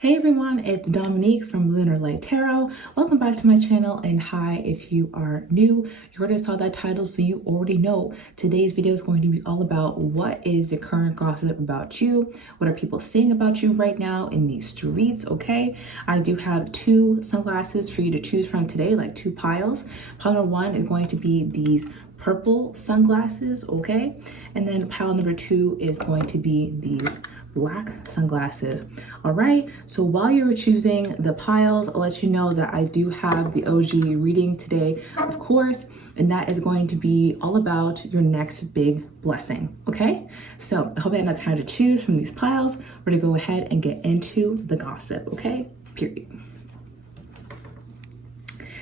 Hey everyone, it's Dominique from Lunar Tarot. Welcome back to my channel, and hi if you are new. You already saw that title, so you already know today's video is going to be all about what is the current gossip about you, what are people saying about you right now in these streets, okay? I do have two sunglasses for you to choose from today, like two piles. Pile number one is going to be these purple sunglasses, okay? And then pile number two is going to be these black sunglasses. All right, so while you're choosing the piles, I'll let you know that I do have the OG reading today, of course, and that is going to be all about your next big blessing, okay? So I hope you had enough time to choose from these piles. We're gonna go ahead and get into the gossip, okay? Period.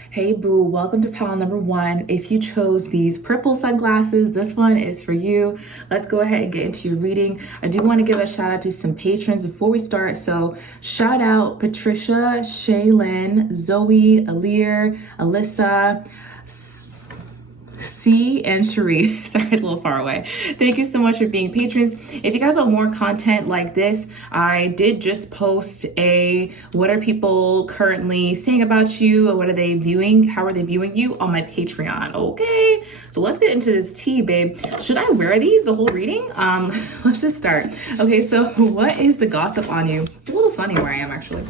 Hey boo, welcome to pile number one. If you chose these purple sunglasses, this one is for you. Let's go ahead and get into your reading. I do want to give a shout out to some patrons before we start. So shout out Patricia, Shaylin, Zoe, Alir, Alyssa, C, and Cherie. Sorry, it's a little far away. Thank you so much for being patrons. If you guys want more content like this, I did just post a what are people currently saying about you, or what are they viewing, how are they viewing you on my Patreon, okay? So let's get into this tea, babe. Should I wear these the whole reading? Let's just start. Okay, so what is the gossip on you? It's a little sunny where I am, actually.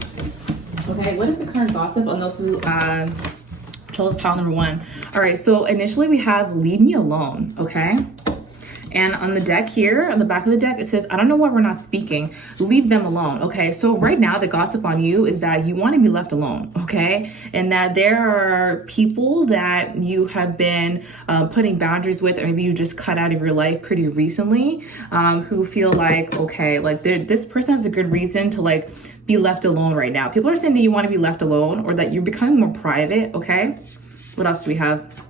Okay, what is the current gossip on those chose pile number one? All right, so initially we have leave me alone, okay? And on the deck here, on the back of the deck, it says, I don't know why we're not speaking. Leave them alone, okay? So right now, the gossip on you is that you want to be left alone, okay? And that there are people that you have been putting boundaries with, or maybe you just cut out of your life pretty recently, who feel like, okay, like this person has a good reason to like be left alone right now. People are saying that you want to be left alone, or that you're becoming more private, okay? What else do we have?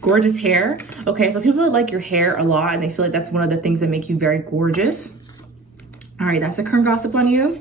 Gorgeous hair. Okay, so people like your hair a lot, and they feel like that's one of the things that make you very gorgeous. All right, that's the current gossip on you.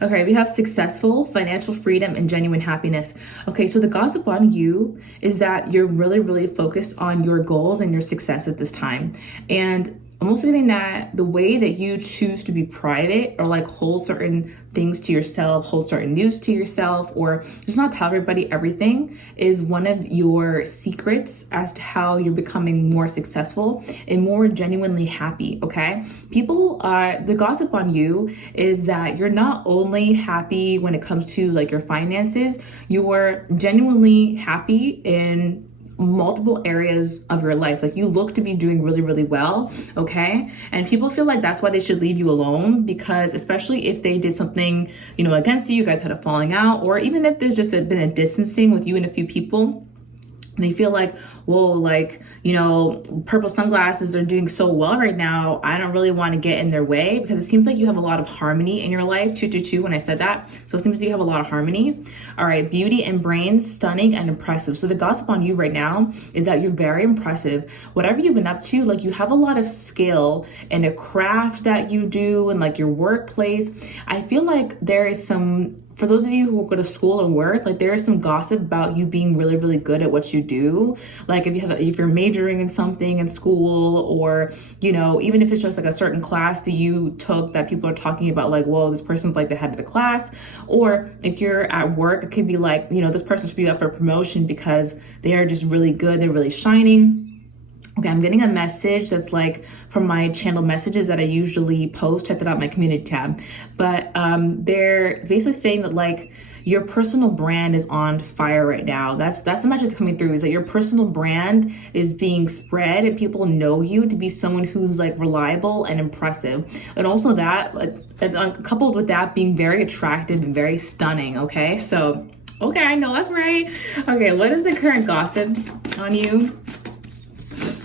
Okay, we have successful, financial freedom, and genuine happiness. Okay, so the gossip on you is that you're really, really focused on your goals and your success at this time. And I'm also getting that the way that you choose to be private, or like hold certain things to yourself, hold certain news to yourself, or just not tell everybody everything, is one of your secrets as to how you're becoming more successful and more genuinely happy, okay? People, the gossip on you is that you're not only happy when it comes to like your finances, you are genuinely happy in multiple areas of your life. Like you look to be doing really, really well, okay? And people feel like that's why they should leave you alone, because especially if they did something, you know, against you, you guys had a falling out, or even if there's just been a distancing with you and a few people, they feel like, whoa, like, you know, purple sunglasses are doing so well right now. I don't really want to get in their way, because it seems like you have a lot of harmony in your life. 222 when I said that. So it seems like you have a lot of harmony. All right, beauty and brains, stunning and impressive. So the gossip on you right now is that you're very impressive. Whatever you've been up to, like you have a lot of skill in a craft that you do, and like your workplace. I feel like there is some, for those of you who go to school or work, like there is some gossip about you being really, really good at what you do. Like if you're majoring in something in school, or, you know, even if it's just like a certain class that you took that people are talking about, like, whoa, this person's like the head of the class. Or if you're at work, it could be like, you know, this person should be up for promotion because they are just really good. They're really shining. Okay, I'm getting a message that's like from my channel messages that I usually post. Check that out, my community tab. But they're basically saying that like your personal brand is on fire right now. That's the message coming through, is that your personal brand is being spread, and people know you to be someone who's like reliable and impressive. And also that, like, coupled with that, being very attractive and very stunning, okay? So, okay, I know that's right. Okay, what is the current gossip on you?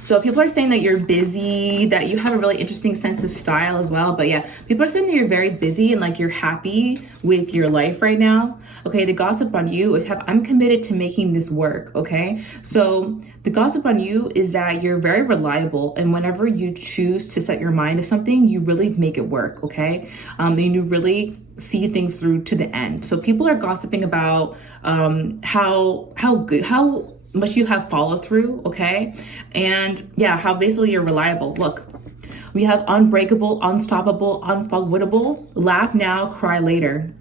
So people are saying that you're busy, that you have a really interesting sense of style as well. But yeah, people are saying that you're very busy and like you're happy with your life right now. Okay, the gossip on you is I'm committed to making this work, okay? So the gossip on you is that you're very reliable, and whenever you choose to set your mind to something, you really make it work, okay? And you really see things through to the end. So people are gossiping about how much you have follow through, okay? And yeah, how basically you're reliable. Look, we have unbreakable, unstoppable, unforgettable, laugh now, cry later.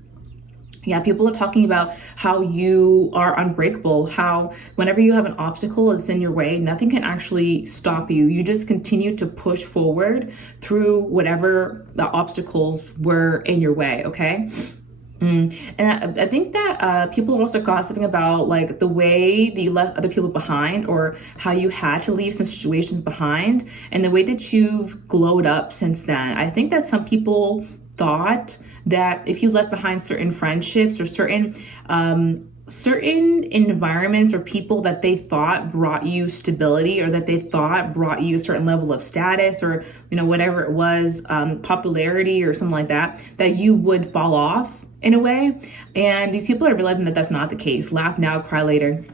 Yeah, people are talking about how you are unbreakable, how whenever you have an obstacle that's in your way, nothing can actually stop you. You just continue to push forward through whatever the obstacles were in your way, okay? And I think that people are also gossiping about like the way that you left other people behind, or how you had to leave some situations behind, and the way that you've glowed up since then. I think that some people thought that if you left behind certain friendships or certain environments or people that they thought brought you stability, or that they thought brought you a certain level of status, or whatever it was, popularity or something like that, that you would fall off in a way. And these people are realizing that that's not the case. Laugh now, cry later.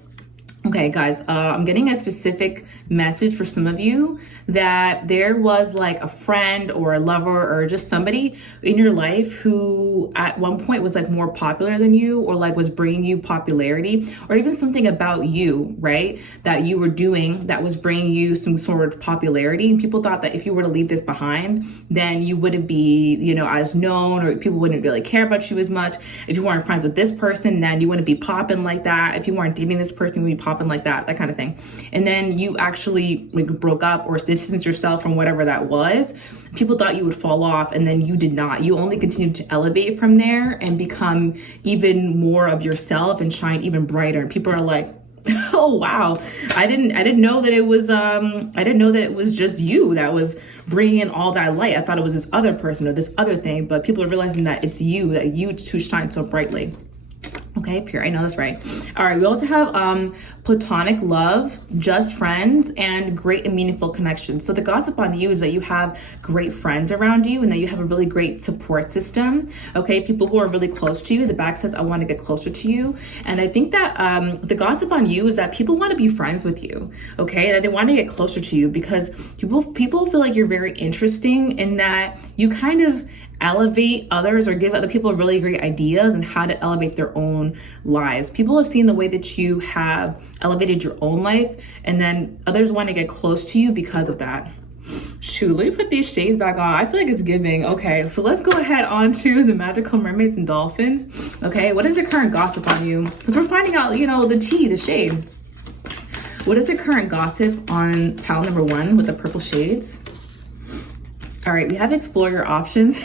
Okay, guys, I'm getting a specific message for some of you that there was like a friend or a lover or just somebody in your life who at one point was like more popular than you, or like was bringing you popularity, or even something about you, right, that you were doing that was bringing you some sort of popularity. And people thought that if you were to leave this behind, then you wouldn't be, as known, or people wouldn't really care about you as much. If you weren't friends with this person, then you wouldn't be popping like that. If you weren't dating this person, you would be popping like that kind of thing. And then you actually like broke up or distanced yourself from whatever that was. People thought you would fall off, and then you did not. You only continued to elevate from there and become even more of yourself and shine even brighter. And people are like, oh wow, I didn't know that it was just you that was bringing in all that light. I thought it was this other person or this other thing. But people are realizing that it's you who shine so brightly. Okay, pure, I know that's right. All right, we also have platonic love, just friends, and great and meaningful connections. So the gossip on you is that you have great friends around you, and that you have a really great support system. Okay, people who are really close to you. The back says, I want to get closer to you. And I think that the gossip on you is that people want to be friends with you. Okay, that they want to get closer to you because people feel like you're very interesting, in that you kind of elevate others or give other people really great ideas on how to elevate their own lives. People have seen the way that you have elevated your own life, and then others want to get close to you because of that. Shoot, let me put these shades back on. I feel like it's giving. Okay, so let's go ahead on to the magical mermaids and dolphins. Okay, what is the current gossip on you? Because we're finding out, the tea, the shade. What is the current gossip on pal number 1 with the purple shades? All right, we have explore your options.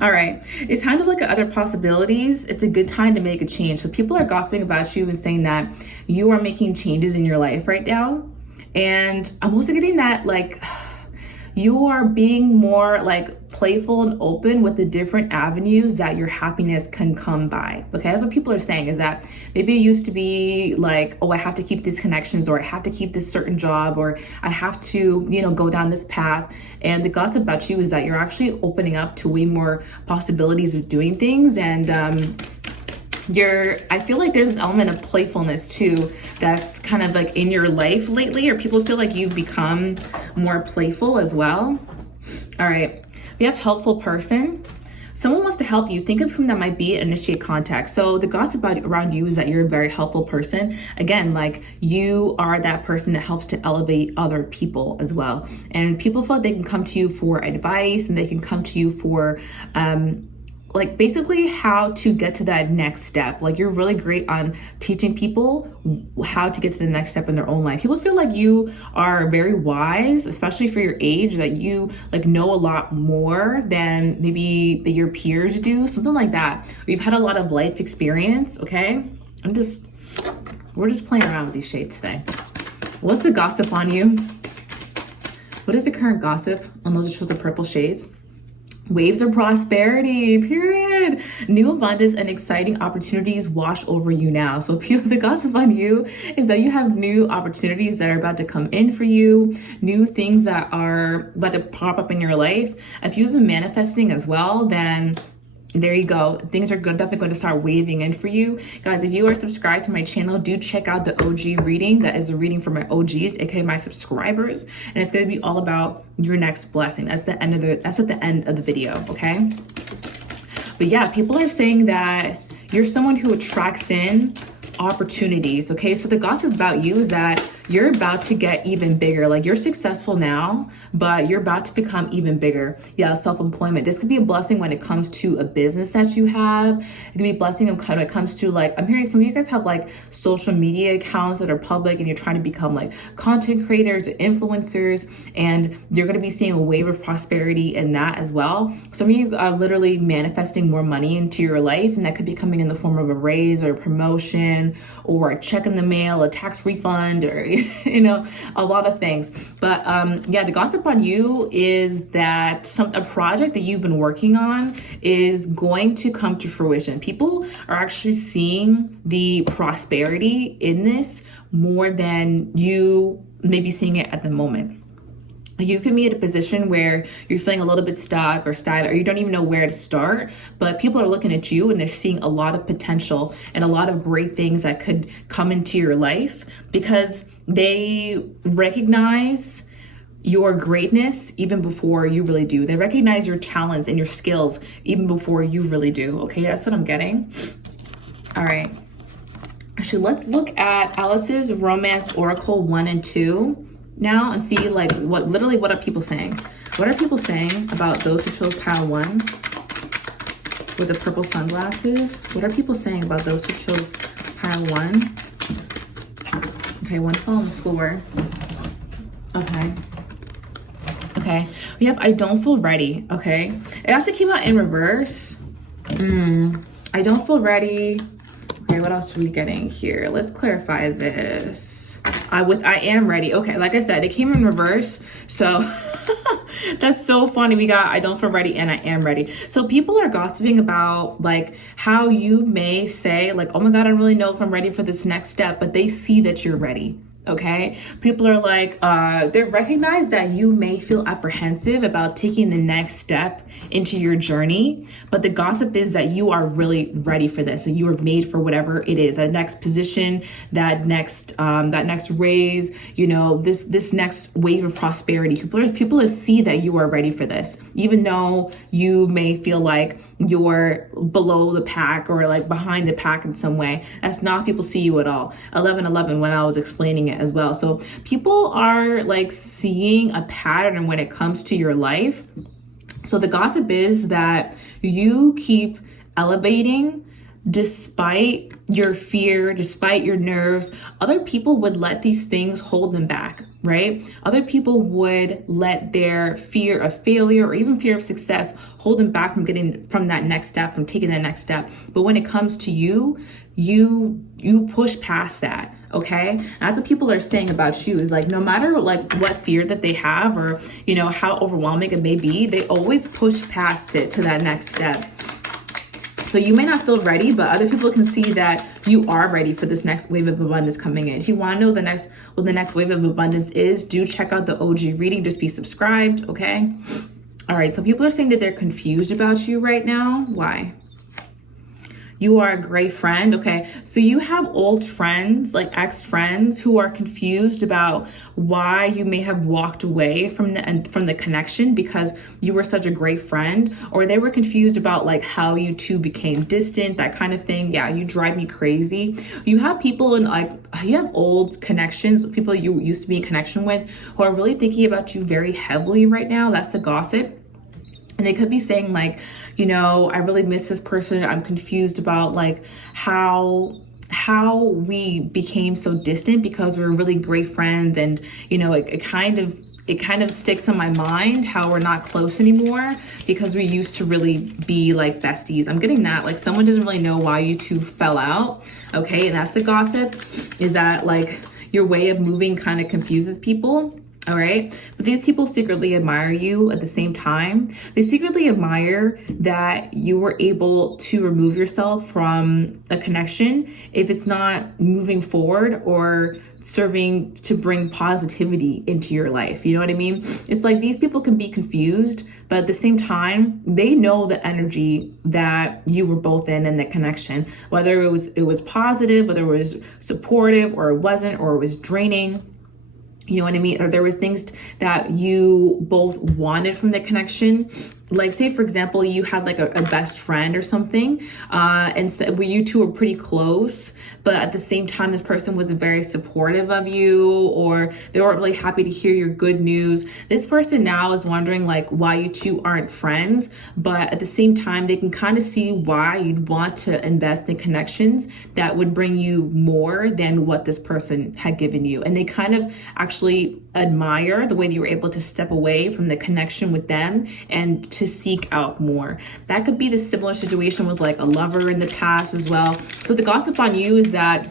All right, it's time to look at other possibilities. It's a good time to make a change. So people are gossiping about you and saying that you are making changes in your life right now. And I'm also getting that like you are being more like playful and open with the different avenues that your happiness can come by. Okay, that's what people are saying, is that maybe it used to be like, oh, I have to keep these connections, or I have to keep this certain job, or I have to, go down this path. And the gossip about you is that you're actually opening up to way more possibilities of doing things. And I feel like there's this element of playfulness too that's kind of like in your life lately, or people feel like you've become more playful as well. All right, we have helpful person. Someone wants to help you. Think of whom that might be and initiate contact. So the gossip around you is that you're a very helpful person. Again, like you are that person that helps to elevate other people as well. And people feel like they can come to you for advice, and they can come to you for like basically how to get to that next step. Like you're really great on teaching people how to get to the next step in their own life. People feel like you are very wise, especially for your age, that you like know a lot more than maybe your peers do, something like that. You've had a lot of life experience, okay? We're just playing around with these shades today. What's the gossip on you? What is the current gossip on those that chose the purple shades? Waves of prosperity, period. New abundance and exciting opportunities wash over you now. So the gossip on you is that you have new opportunities that are about to come in for you, new things that are about to pop up in your life. If you've been manifesting as well, then there you go. Things are definitely going to start waving in for you. Guys, if you are subscribed to my channel, do check out the OG reading. That is a reading for my OGs, aka my subscribers. And it's going to be all about your next blessing. That's at the end of the video, okay? But yeah, people are saying that you're someone who attracts in opportunities, okay? So the gossip about you is that you're about to get even bigger. Like, you're successful now, but you're about to become even bigger. Yeah, self-employment. This could be a blessing when it comes to a business that you have. It could be a blessing when it comes to, like, I'm hearing some of you guys have like social media accounts that are public and you're trying to become like content creators or influencers, and you're going to be seeing a wave of prosperity in that as well. Some of you are literally manifesting more money into your life, and that could be coming in the form of a raise or a promotion or a check in the mail, a tax refund, or a lot of things. But yeah, the gossip on you is that a project that you've been working on is going to come to fruition. People are actually seeing the prosperity in this more than you may be seeing it at the moment. You can be at a position where you're feeling a little bit stuck or stagnant, or you don't even know where to start, but people are looking at you and they're seeing a lot of potential and a lot of great things that could come into your life because they recognize your greatness even before you really do. They recognize your talents and your skills even before you really do. Okay, that's what I'm getting. All right. Actually, let's look at Alice's Romance Oracle 1 and 2 now and see like what are people saying? What are people saying about those who chose pile 1 with the purple sunglasses? What are people saying about those who chose pile 1? Okay, 1 fell on the floor. Okay, we have I don't feel ready. Okay, it actually came out in reverse. I don't feel ready. Okay, what else are we getting here? Let's clarify this. I am ready. Okay, like I said, it came in reverse. So that's so funny. We got I don't feel ready and I am ready. So people are gossiping about like how you may say like, oh my God, I don't really know if I'm ready for this next step, but they see that you're ready. Okay, people are like, they recognize that you may feel apprehensive about taking the next step into your journey, but the gossip is that you are really ready for this, and you are made for whatever it is, that next position, that next raise, this next wave of prosperity. People see that you are ready for this, even though you may feel like you're below the pack or like behind the pack in some way. That's not how people see you at all. 11:11 when I was explaining it as well. So people are like seeing a pattern when it comes to your life. So the gossip is that you keep elevating despite your fear, despite your nerves. Other people would let these things hold them back, right? Other people would let their fear of failure or even fear of success hold them back from getting from that next step, from taking that next step. But when it comes to you, you push past that. Okay, that's what people are saying about you, is like no matter like what fear that they have or how overwhelming it may be, they always push past it to that next step. So you may not feel ready, but other people can see that you are ready for this next wave of abundance coming in. If you want to know what the next wave of abundance is, do check out the OG reading. Just be subscribed, okay? All right, so people are saying that they're confused about you right now. Why? You are a great friend. Okay, so you have old friends, like ex-friends, who are confused about why you may have walked away from the connection because you were such a great friend, or they were confused about like how you two became distant, that kind of thing. Yeah, you drive me crazy. You have people you have old connections, people you used to be in connection with, who are really thinking about you very heavily right now. That's the gossip. And they could be saying like, I really miss this person. I'm confused about like how we became so distant because we were really great friends. And, it kind of sticks in my mind how we're not close anymore because we used to really be like besties. I'm getting that. Like someone doesn't really know why you two fell out. Okay. And that's the gossip, is that like your way of moving kind of confuses people. All right. But these people secretly admire you at the same time. They secretly admire that you were able to remove yourself from a connection if it's not moving forward or serving to bring positivity into your life. You know what I mean? It's like these people can be confused, but at the same time, they know the energy that you were both in the connection, whether it was positive, whether it was supportive or it wasn't, or it was draining. You know what I mean? Or there were things that you both wanted from the connection, like say for example you had like a best friend or something, and so where you two were pretty close, but at the same time this person wasn't very supportive of you, or they weren't really happy to hear your good news. This person now is wondering like why you two aren't friends, but at the same time they can kind of see why you'd want to invest in connections that would bring you more than what this person had given you, and they kind of actually admire the way that you were able to step away from the connection with them and to seek out more. That could be the similar situation with like a lover in the past as well. So the gossip on you is that,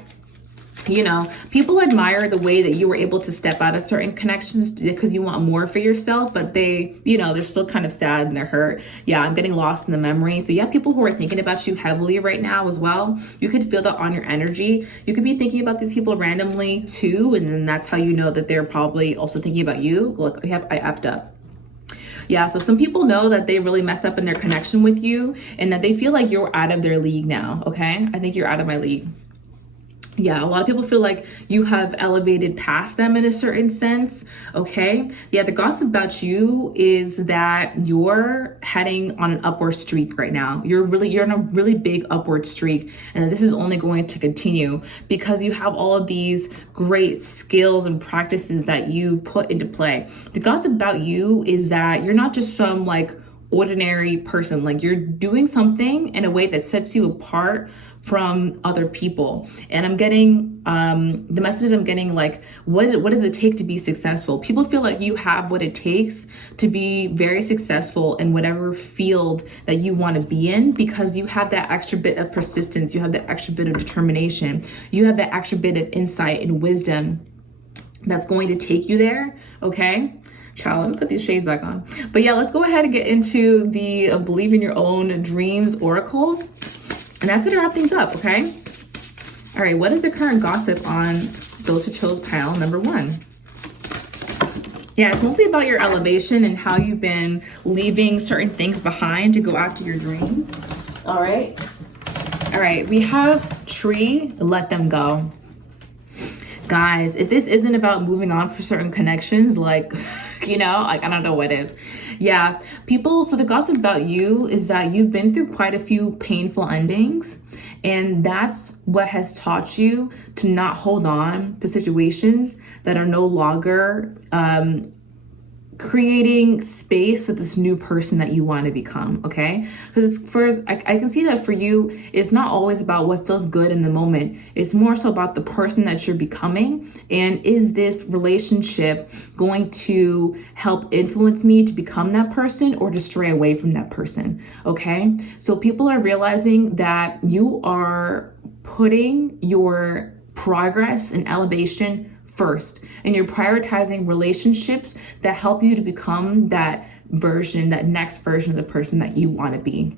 you know, people admire the way that you were able to step out of certain connections because you want more for yourself, but they, you know, they're still kind of sad and they're hurt. Yeah, I'm getting lost in the memory. So you have people who are thinking about you heavily right now as well. You could feel that on your energy. You could be thinking about these people randomly too, and then that's how you know that they're probably also thinking about you. Look, I effed up. Yeah, so some people know that they really messed up in their connection with you and that they feel like you're out of their league now, okay? I think you're out of my league. Yeah, a lot of people feel like you have elevated past them in a certain sense, okay? Yeah, the gossip about you is that you're heading on an upward streak right now. You're in a really big upward streak, and this is only going to continue because you have all of these great skills and practices that you put into play. The gossip about you is that you're not just some like ordinary person, like you're doing something in a way that sets you apart from other people. And I'm getting the messages I'm getting like, what does it take to be successful? People feel like you have what it takes to be very successful in whatever field that you want to be in, because you have that extra bit of persistence, you have that extra bit of determination, you have that extra bit of insight and wisdom that's going to take you there, okay? Child, let me put these shades back on. But yeah, let's go ahead and get into the Believe in Your Own Dreams Oracle. And that's gonna wrap things up, okay? All right, what is the current gossip on those who chose pile number 1? Yeah, it's mostly about your elevation and how you've been leaving certain things behind to go after your dreams. All right. All right, we have tree, let them go. Guys, if this isn't about moving on for certain connections, like, you know, like, I don't know what is. Yeah, people, so the gossip about you is that you've been through quite a few painful endings, and that's what has taught you to not hold on to situations that are no longer creating space for this new person that you want to become, okay? Because first, I can see that for you, it's not always about what feels good in the moment. It's more so about the person that you're becoming. And is this relationship going to help influence me to become that person or to stray away from that person, okay? So people are realizing that you are putting your progress and elevation first, and you're prioritizing relationships that help you to become that version, that next version of the person that you want to be.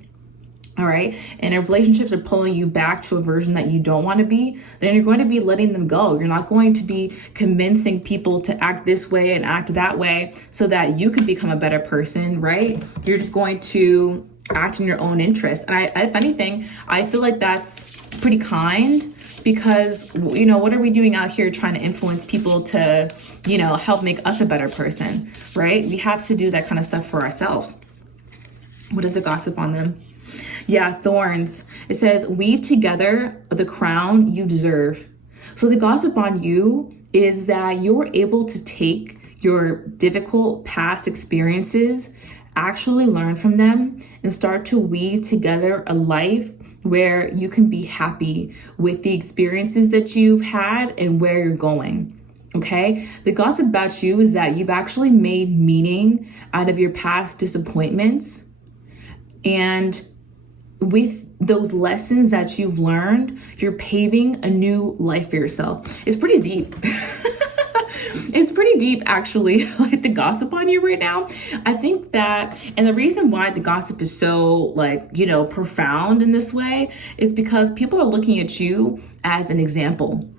All right. And if relationships are pulling you back to a version that you don't want to be, then you're going to be letting them go. You're not going to be convincing people to act this way and act that way so that you can become a better person, right? You're just going to act in your own interest. And if anything, I feel like that's pretty kind, because, you know, what are we doing out here trying to influence people to, you know, help make us a better person, right? We have to do that kind of stuff for ourselves. What is the gossip on them? Yeah, thorns. It says, weave together the crown you deserve. So the gossip on you is that you're able to take your difficult past experiences, actually learn from them, and start to weave together a life where you can be happy with the experiences that you've had and where you're going. Okay? The gossip about you is that you've actually made meaning out of your past disappointments. And with those lessons that you've learned, you're paving a new life for yourself. It's pretty deep. It's pretty deep, actually, like the gossip on you right now. I think that, and the reason why the gossip is so, like, you know, profound in this way is because people are looking at you as an example.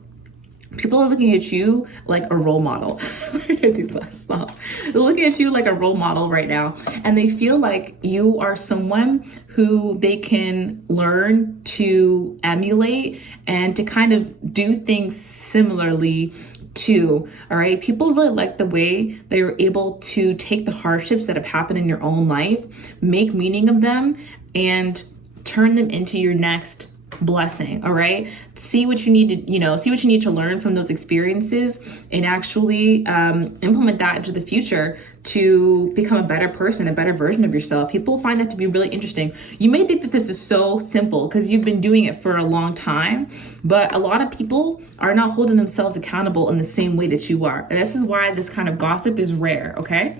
People are looking at you like a role model. Get these glasses off. They're looking at you like a role model right now, and they feel like you are someone who they can learn to emulate and to kind of do things similarly too. All right. People really like the way that you're able to take the hardships that have happened in your own life, make meaning of them, and turn them into your next blessing. All right. See what you need to, see what you need to learn from those experiences and actually implement that into the future to become a better person, a better version of yourself. People find that to be really interesting. You may think that this is so simple because you've been doing it for a long time, but a lot of people are not holding themselves accountable in the same way that you are. And this is why this kind of gossip is rare. Okay.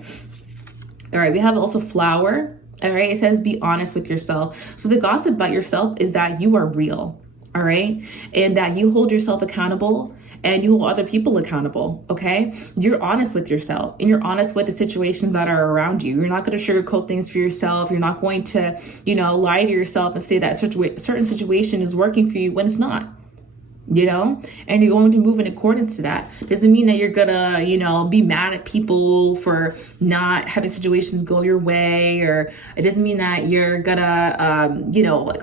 All right. We have also flower. All right. It says, be honest with yourself. So the gossip about yourself is that you are real. All right. And that you hold yourself accountable and you hold other people accountable. Okay. You're honest with yourself and you're honest with the situations that are around you. You're not going to sugarcoat things for yourself. You're not going to, lie to yourself and say that certain situation is working for you when it's not. And you're going to move in accordance to that. Doesn't mean that you're gonna, be mad at people for not having situations go your way, or it doesn't mean that you're gonna,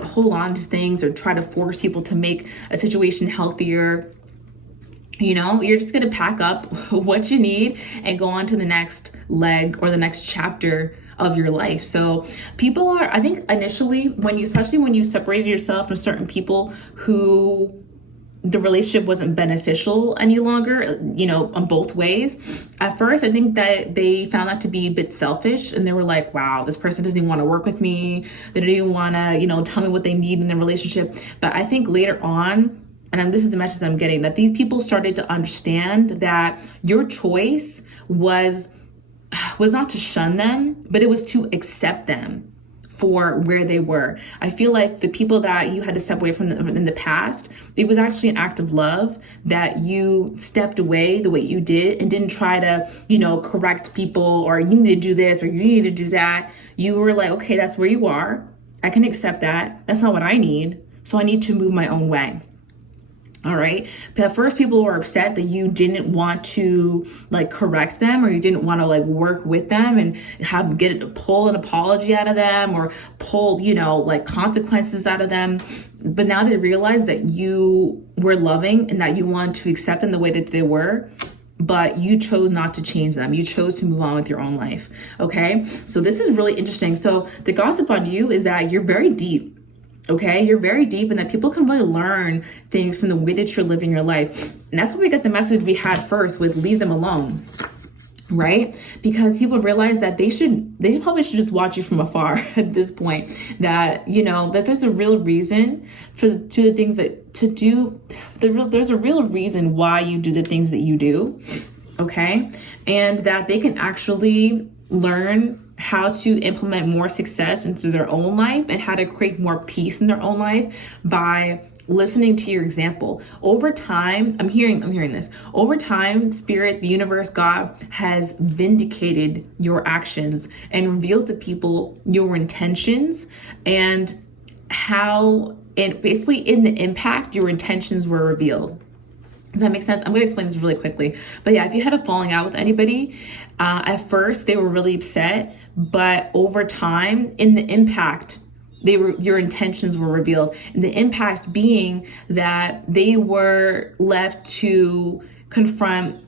hold on to things or try to force people to make a situation healthier. You're just gonna pack up what you need and go on to the next leg or the next chapter of your life. So people are, I think initially, especially when you separated yourself from certain people who the relationship wasn't beneficial any longer, on both ways. At first, I think that they found that to be a bit selfish and they were like, wow, this person doesn't even want to work with me. They don't even want to, tell me what they need in their relationship. But I think later on, and this is the message that I'm getting, that these people started to understand that your choice was not to shun them, but it was to accept them for where they were. I feel like the people that you had to step away from in the past, it was actually an act of love that you stepped away the way you did and didn't try to, correct people or you need to do this or you need to do that. You were like, okay, that's where you are. I can accept that. That's not what I need. So I need to move my own way. All right. But at first people were upset that you didn't want to correct them or you didn't want to work with them and pull an apology out of them or pull, consequences out of them. But now they realize that you were loving and that you wanted to accept them the way that they were, but you chose not to change them. You chose to move on with your own life. Okay. So this is really interesting. So the gossip on you is that you're very deep. Okay, you're very deep and that people can really learn things from the way that you're living your life. And that's why we got the message we had first with leave them alone, right? Because people realize that they probably should just watch you from afar at this point, that, that there's a real reason there's a real reason why you do the things that you do, okay? And that they can actually learn how to implement more success into their own life and how to create more peace in their own life by listening to your example. Over time, I'm hearing this. Over time, Spirit, the universe, God has vindicated your actions and revealed to people your intentions and basically in the impact, your intentions were revealed. Does that make sense? I'm going to explain this really quickly. But yeah, if you had a falling out with anybody, at first they were really upset, but over time, in the impact, your intentions were revealed. And the impact being that they were left to confront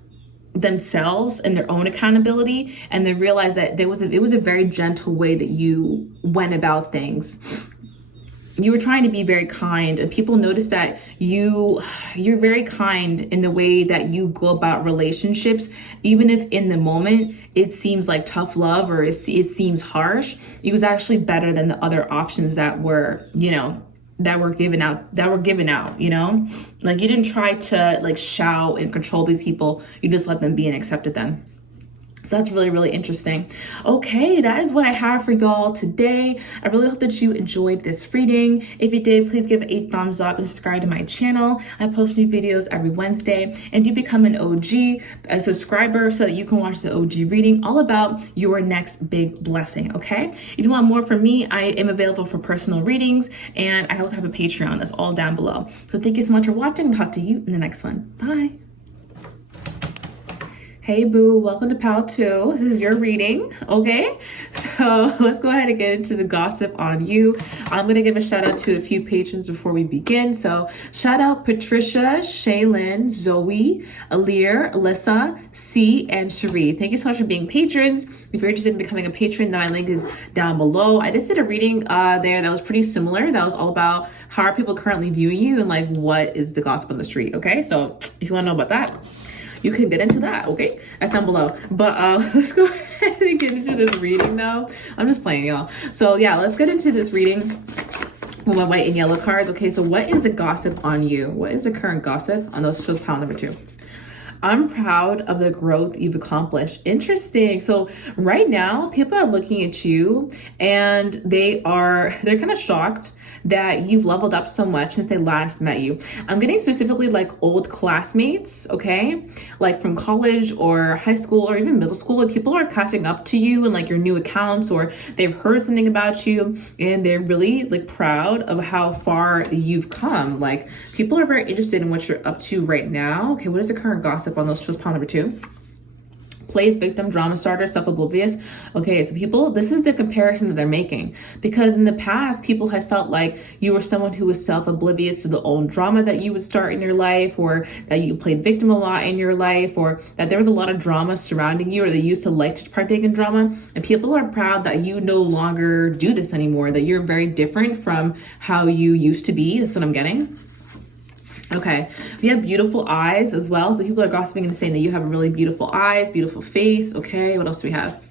themselves and their own accountability, and they realized that it was a very gentle way that you went about things. You were trying to be very kind, and people notice that you're very kind in the way that you go about relationships, even if in the moment it seems like tough love or it seems harsh. It was actually better than the other options that were given out. You didn't try to shout and control these people. You just let them be and accepted them. So that's really, really interesting. Okay, that is what I have for y'all today. I really hope that you enjoyed this reading. If you did, please give it a thumbs up and subscribe to my channel. I post new videos every Wednesday, and you become an OG, a subscriber, so that you can watch the OG reading all about your next big blessing, okay? If you want more from me, I am available for personal readings, and I also have a Patreon that's all down below. So thank you so much for watching. I'll talk to you in the next one. Bye. Hey boo, welcome to Pal 2. This is your reading, okay? So let's go ahead and get into the gossip on you. I'm gonna give a shout out to a few patrons before we begin. So shout out Patricia, Shaylin, Zoe, Alir, Alyssa, C, and Cherie. Thank you so much for being patrons. If you're interested in becoming a patron, then my link is down below. I just did a reading there that was pretty similar. That was all about how are people currently viewing you and like what is the gossip on the street, okay? So if you wanna know about that, you can get into that, okay? That's down below. But let's go ahead and get into this reading now. I'm just playing, y'all. So yeah, let's get into this reading with my white and yellow cards. Okay, so what is the gossip on you? What is the current gossip on those chose pile number 2? I'm proud of the growth you've accomplished. Interesting. So right now, people are looking at you and they're kind of shocked that you've leveled up so much since they last met you. I'm getting specifically like old classmates, okay? Like from college or high school or even middle school, like people are catching up to you and like your new accounts, or they've heard something about you and they're really like proud of how far you've come. Like people are very interested in what you're up to right now. Okay, what is the current gossip on those chose pile number 2? Plays victim, drama starter, self-oblivious. Okay, so people, this is the comparison that they're making, because in the past, people had felt like you were someone who was self-oblivious to the own drama that you would start in your life, or that you played victim a lot in your life, or that there was a lot of drama surrounding you, or they used to like to partake in drama. And people are proud that you no longer do this anymore, that you're very different from how you used to be. That's what I'm getting. Okay, we have beautiful eyes as well. So people are gossiping and saying that you have really beautiful eyes, beautiful face. Okay, what else do we have?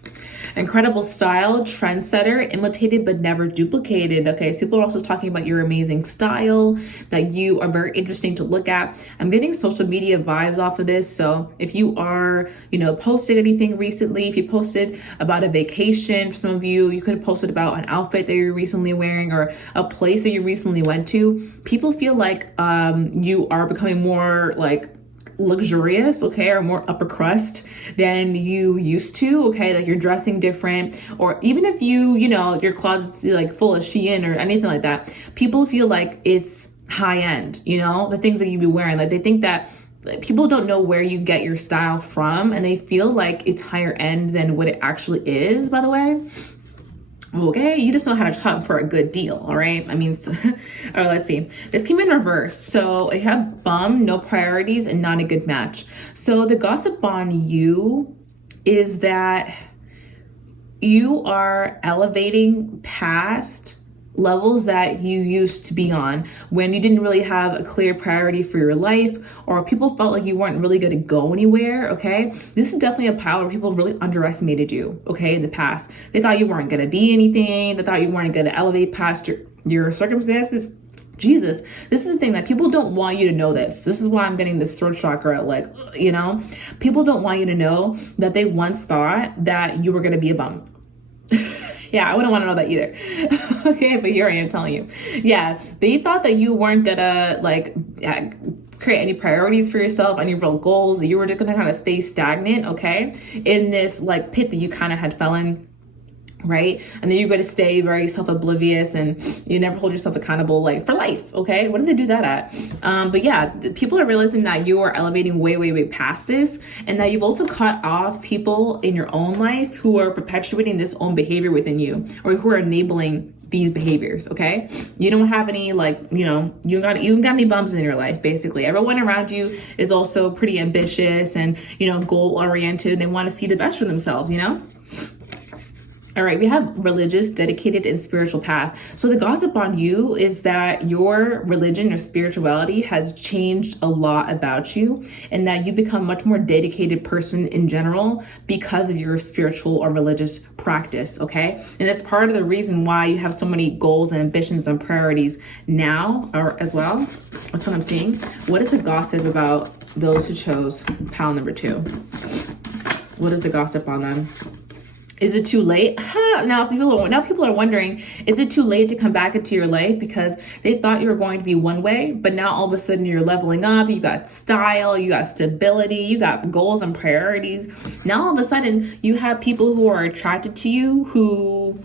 Incredible style, trendsetter, imitated but never duplicated. Okay, so people are also talking about your amazing style, that you are very interesting to look at. I'm getting social media vibes off of this. So if you are, posted anything recently, if you posted about a vacation, for some of you, you could have posted about an outfit that you're recently wearing or a place that you recently went to. People feel like you are becoming more like luxurious, okay, or more upper crust than you used to, okay, like you're dressing different, or even if your closet's like full of Shein or anything like that, people feel like it's high end, the things that you be wearing, like they think that people don't know where you get your style from, and they feel like it's higher end than what it actually is, by the way. Okay, you just know how to shop for a good deal, all right? I mean, all right, let's see. This came in reverse. So I have bum, no priorities, and not a good match. So the gossip on you is that you are elevating past levels that you used to be on when you didn't really have a clear priority for your life, or people felt like you weren't really going to go anywhere. Okay, this is definitely a pile where people really underestimated you, okay, in the past. They thought you weren't going to be anything. They thought you weren't going to elevate past your circumstances. Jesus, this is the thing, that people don't want you to know this. This is why I'm getting this throat chakra, like, people don't want you to know that they once thought that you were going to be a bum. Yeah, I wouldn't want to know that either. Okay, but here I am telling you. Yeah, they thought that you weren't gonna create any priorities for yourself, any real goals, that you were just gonna kind of stay stagnant, okay, in this like pit that you kind of had fell in, right? And then you're going to stay very self-oblivious and you never hold yourself accountable like for life, okay? What did they do that at? But yeah, people are realizing that you are elevating way, way, way past this, and that you've also cut off people in your own life who are perpetuating this own behavior within you, or who are enabling these behaviors, okay? You don't have any you don't got any bums in your life, basically. Everyone around you is also pretty ambitious and, goal-oriented, and they want to see the best for themselves, All right, we have religious, dedicated, and spiritual path. So the gossip on you is that your religion or spirituality has changed a lot about you, and that you become a much more dedicated person in general because of your spiritual or religious practice, okay? And that's part of the reason why you have so many goals and ambitions and priorities now, or as well. That's what I'm seeing. What is the gossip about those who chose pile number 2? What is the gossip on them? Is it too late? Now people are wondering, is it too late to come back into your life because they thought you were going to be one way, but now all of a sudden you're leveling up, you got style, you got stability, you got goals and priorities. Now all of a sudden you have people who are attracted to you who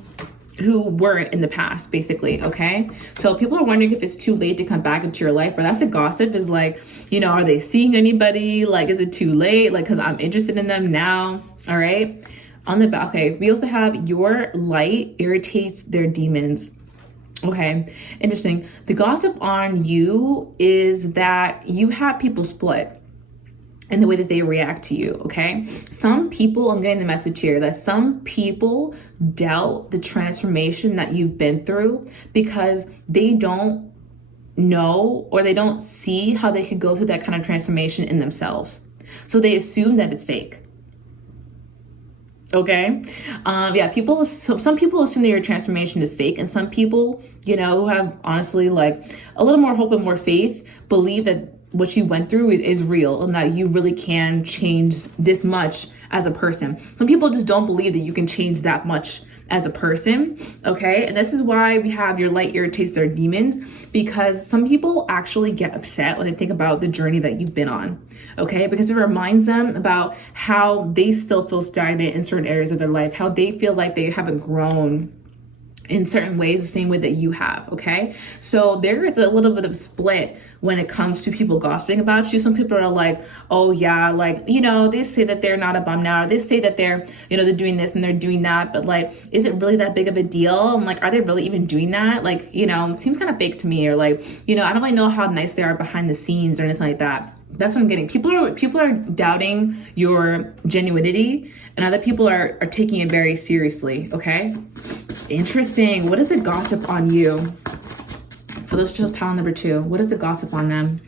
who were in the past, basically. Okay, so people are wondering if it's too late to come back into your life, or that's the gossip, is like, are they seeing anybody? Like, is it too late? Like, because I'm interested in them now. All right, on the back. Okay, we also have your light irritates their demons. Okay, interesting. The gossip on you is that you have people split and the way that they react to you. Okay, some people, I'm getting the message here that some people doubt the transformation that you've been through because they don't know, or they don't see how they could go through that kind of transformation in themselves, so they assume that it's fake. Okay. Some people assume that your transformation is fake, and some people, who have honestly like a little more hope and more faith, believe that what you went through is real and that you really can change this much as a person. Some people just don't believe that you can change that much as a person. Okay. And this is why we have your light irritates their demons, because some people actually get upset when they think about the journey that you've been on. Okay. Because it reminds them about how they still feel stagnant in certain areas of their life, how they feel like they haven't grown in certain ways, the same way that you have. Okay. So there is a little bit of split when it comes to people gossiping about you. Some people are like, oh yeah, like, they say that they're not a bum now, or they say that they're, they're doing this and they're doing that, but like, is it really that big of a deal? And like, are they really even doing that? Like, it seems kind of fake to me, or like, I don't really know how nice they are behind the scenes or anything like that. That's what I'm getting. People are doubting your genuinity, and other people are taking it very seriously. Okay. Interesting. What is the gossip on you? For those chose pile number 2, what is the gossip on them?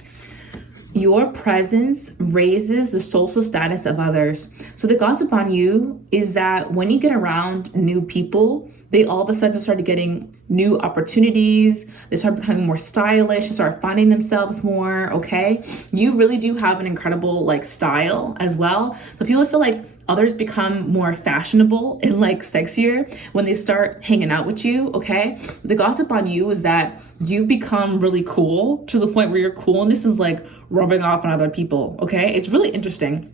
Your presence raises the social status of others. So the gossip on you is that when you get around new people, they all of a sudden start getting new opportunities. They start becoming more stylish. They start finding themselves more. Okay. You really do have an incredible like style as well. So people feel like others become more fashionable and like sexier when they start hanging out with you. Okay. The gossip on you is that you've become really cool to the point where you're cool, and this is like rubbing off on other people. Okay. It's really interesting.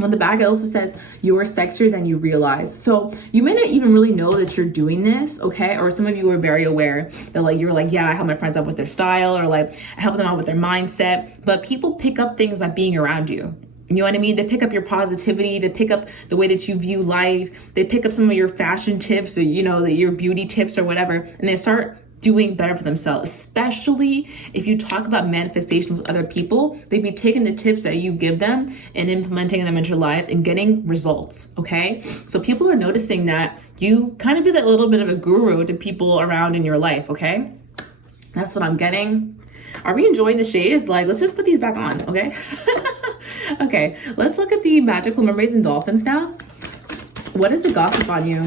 On the back, it also says you're sexier than you realize. So you may not even really know that you're doing this, okay? Or some of you are very aware that like, you're like, yeah, I help my friends out with their style, or like I help them out with their mindset. But people pick up things by being around you. You know what I mean? They pick up your positivity, they pick up the way that you view life, they pick up some of your fashion tips, or, your beauty tips or whatever, and they start doing better for themselves, especially if you talk about manifestation with other people. They'd be taking the tips that you give them and implementing them into their lives and getting results. Okay. So people are noticing that you kind of be that little bit of a guru to people around in your life. Okay. That's what I'm getting. Are we enjoying the shades? Like, let's just put these back on. Okay. Okay. Let's look at the magical mermaids and dolphins now. What is the gossip on you?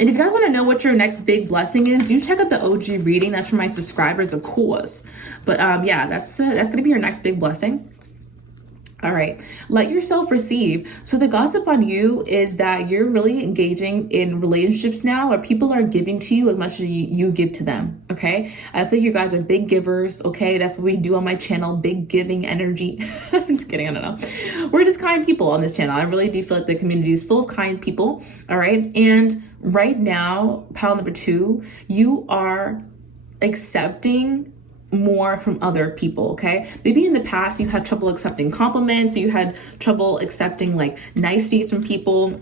And if you guys want to know what your next big blessing is, do check out the OG reading. That's for my subscribers, of course. But yeah, that's going to be your next big blessing. All right. Let yourself receive. So the gossip on you is that you're really engaging in relationships now where people are giving to you as much as you give to them. Okay. I think you guys are big givers. Okay. That's what we do on my channel. Big giving energy. I'm just kidding. I don't know. We're just kind people on this channel. I really do feel like the community is full of kind people. All right. And right now, pile number 2, you are accepting more from other people. Okay. Maybe in the past you had trouble accepting compliments. You had trouble accepting like niceties from people.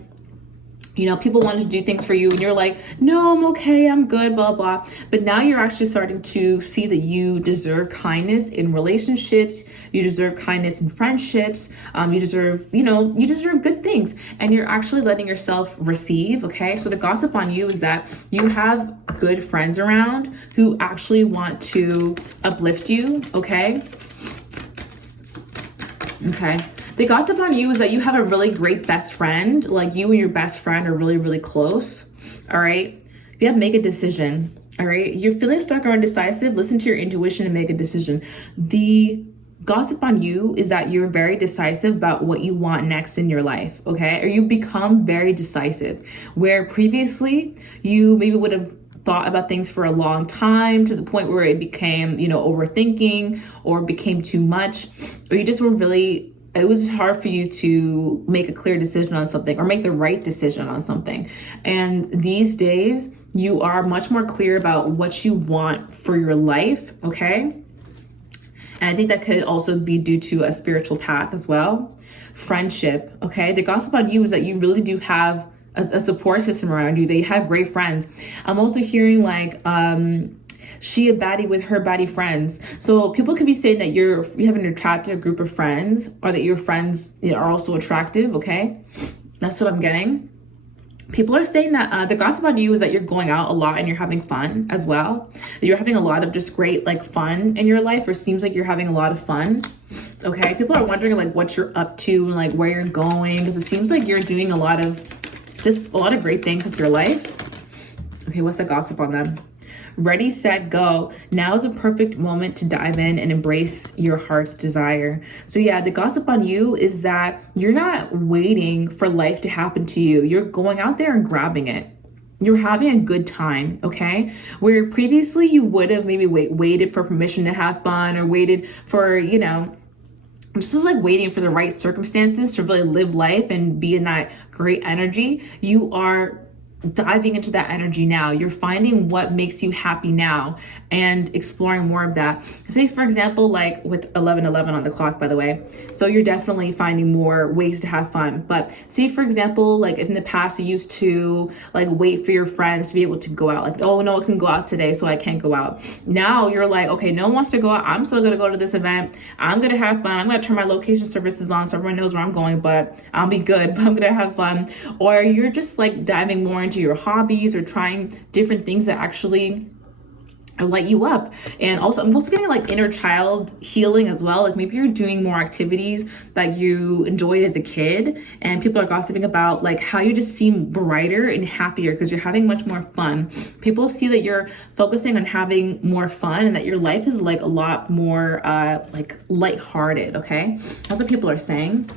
People wanted to do things for you and you're like, no, I'm okay, I'm good, blah, blah. But now you're actually starting to see that you deserve kindness in relationships. You deserve kindness in friendships. You deserve good things, and you're actually letting yourself receive. Okay. So the gossip on you is that you have good friends around who actually want to uplift you. Okay. Okay. The gossip on you is that you have a really great best friend. Like, you and your best friend are really, really close. All right. You have to make a decision. All right. You're feeling stuck or indecisive. Listen to your intuition and make a decision. The gossip on you is that you're very decisive about what you want next in your life. Okay. Or you become very decisive, where previously you maybe would have thought about things for a long time to the point where it became, overthinking, or became too much, or you just were really, it was hard for you to make a clear decision on something or make the right decision on something. And these days You are much more clear about what you want for your life, okay? And I think that could also be due to a spiritual path as well. Friendship, okay? The gossip on you is that you really do have a support system around you. They have great friends. I'm also hearing like, she a baddie with her baddie friends. So people could be saying that you have an attractive group of friends, or that your friends are also attractive, okay? That's what I'm getting. People are saying that the gossip on you is that you're going out a lot and you're having fun as well. That you're having a lot of just great like fun in your life, or seems like you're having a lot of fun. Okay, people are wondering like what you're up to and like where you're going, because it seems like you're doing a lot of great things with your life. Okay, what's the gossip on them? Ready, set, go. Now is a perfect moment to dive in and embrace your heart's desire. So yeah, the gossip on you is that you're not waiting for life to happen to you. You're going out there and grabbing it. You're having a good time, okay? Where previously you would have maybe waited for permission to have fun, or waited for, just like waiting for the right circumstances to really live life and be in that great energy. You are diving into that energy now. You're finding what makes you happy now and exploring more of that. Say, for example, like with 11:11 on the clock, by the way. So you're definitely finding more ways to have fun. But say, for example, like if in the past you used to like wait for your friends to be able to go out, like, oh, no one can go out today, so I can't go out. Now you're like, okay, no one wants to go out. I'm still going to go to this event. I'm going to have fun. I'm going to turn my location services on so everyone knows where I'm going, but I'll be good, but I'm going to have fun. Or you're just like diving more into your hobbies, or trying different things that actually light you up. And also I'm also getting like inner child healing as well. Like maybe you're doing more activities that you enjoyed as a kid, and people are gossiping about like how you just seem brighter and happier because you're having much more fun. People see that you're focusing on having more fun, and that your life is like a lot more like lighthearted. Okay, that's what people are saying.